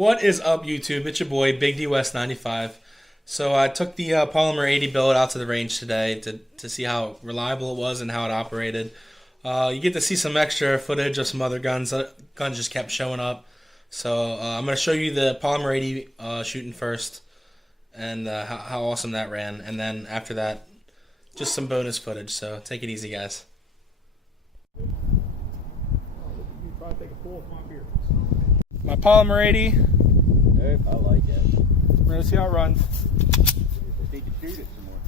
What is up, YouTube? It's your boy, Big D West 95. So I took the Polymer 80 billet out to the range today to see how reliable it was and how it operated. You get to see some extra footage of some other guns. Guns just kept showing up. So I'm going to show you the Polymer 80 shooting first and how awesome that ran. And then after that, just some bonus footage. So take it easy, guys. My Polymer 80. Hey, I like it. We're going to see how it runs. Need to shoot it some more.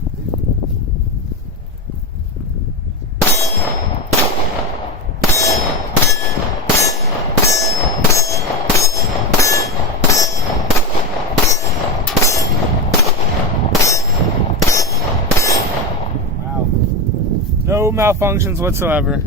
Wow. No malfunctions whatsoever.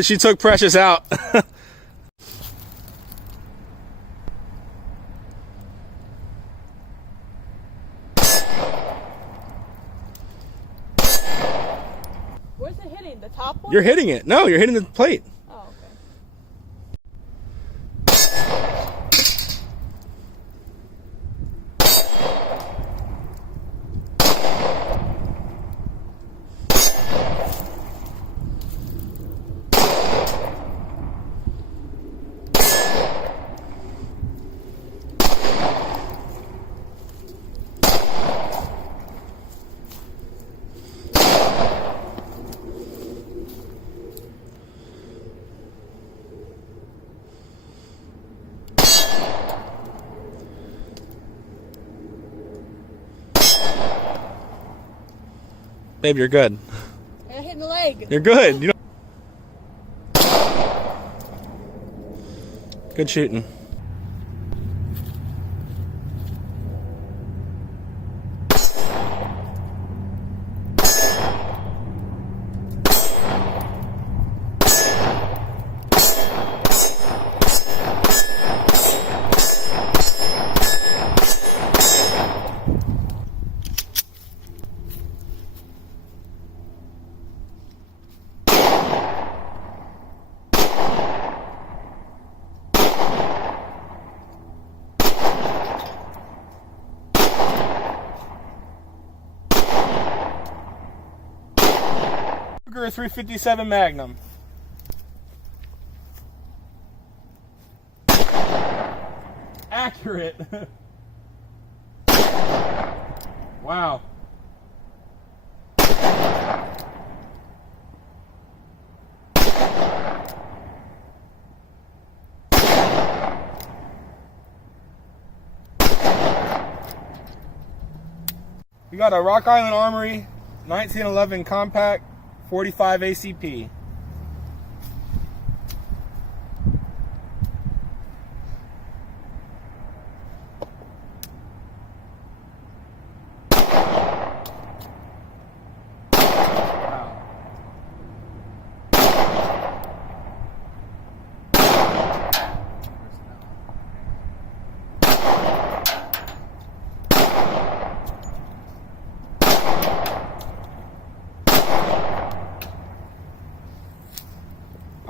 She took Precious out. Where's it hitting? The top one? You're hitting it. No, you're hitting the plate. Oh, okay. Babe, you're good. I got hit in the leg. You're good. You know. Good shooting. Ruger 357 Magnum. Accurate. Wow. We got a Rock Island Armory 1911 compact 45 ACP.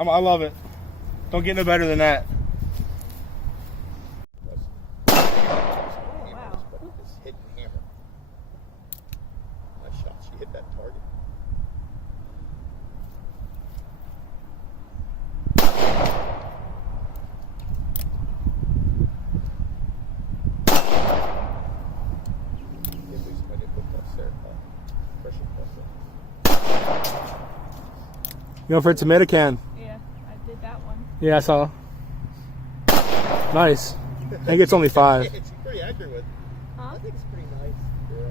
I love it. Don't get no better than that. Wow. This hidden hammer. Nice shot. She hit that target. You know, for a tomato can. Yeah, I did that one. Yeah, I saw. Nice. I think it's only 5. It's pretty accurate with. Huh? I think it's pretty nice. Yeah.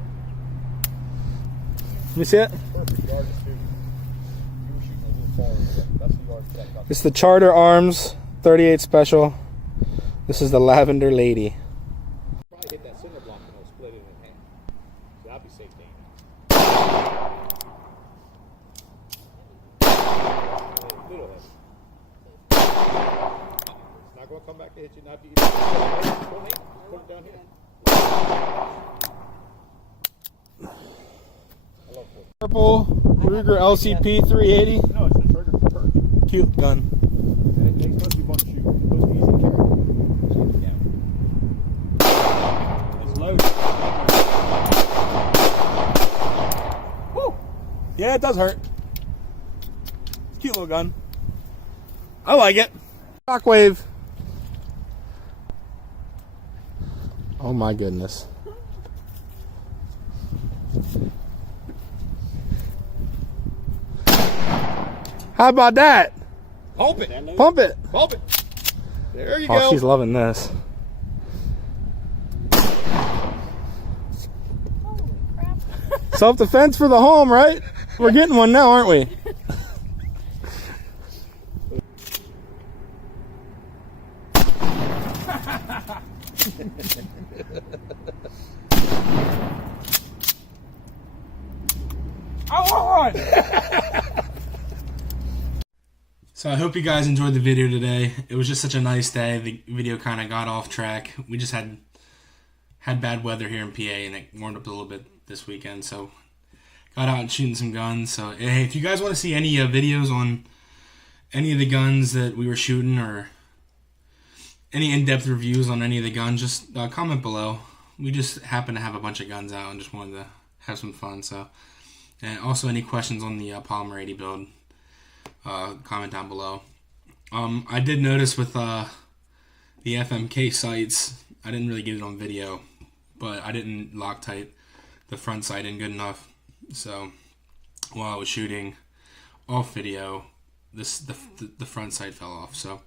Let me see it. Perfect yardage too. You were shooting a little far. That's the yardage that got. It's the Charter Arms 38 Special. This is the Lavender Lady. Probably hit that cinder block and it'll split it in half. So that'd be safe damage. Little heavy. It's not going to come back to hit you. Not you. Put it down here. I love it. Purple Ruger LCP 380. No, it's the trigger for perch. Cute gun. And it's supposed to be fun to shoot. It's supposed to be easy to carry. Yeah. It's loaded. Woo. Yeah, it does hurt. It's a cute little gun. I like it. Shockwave. Oh my goodness. How about that? Pump it. Pump it. Pump it. There you Oh, go. she's loving this. Holy crap. Self-defense for the home, right? We're getting one now, aren't we? So I hope you guys enjoyed the video today. It was just such a nice day. The video kind of got off track. We just had bad weather here in PA, and it warmed up a little bit this weekend. So got out and shooting some guns. So hey, if you guys want to see any videos on any of the guns that we were shooting, or any in-depth reviews on any of the guns, just comment below. We just happen to have a bunch of guns out and just wanted to have some fun. So, and also any questions on the Polymer 80 build, comment down below. I did notice with the FMK sights, I didn't really get it on video, but I didn't Loctite the front sight in good enough. So while I was shooting off video, the front sight fell off. So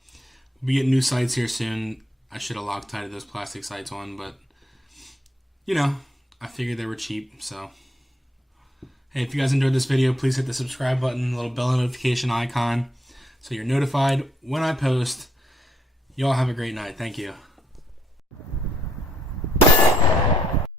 we'll be getting new sights here soon. I should have Loctited those plastic sights on, but you know, I figured they were cheap. So hey, if you guys enjoyed this video, please hit the subscribe button, the little bell notification icon, so you're notified when I post. Y'all have a great night. Thank you.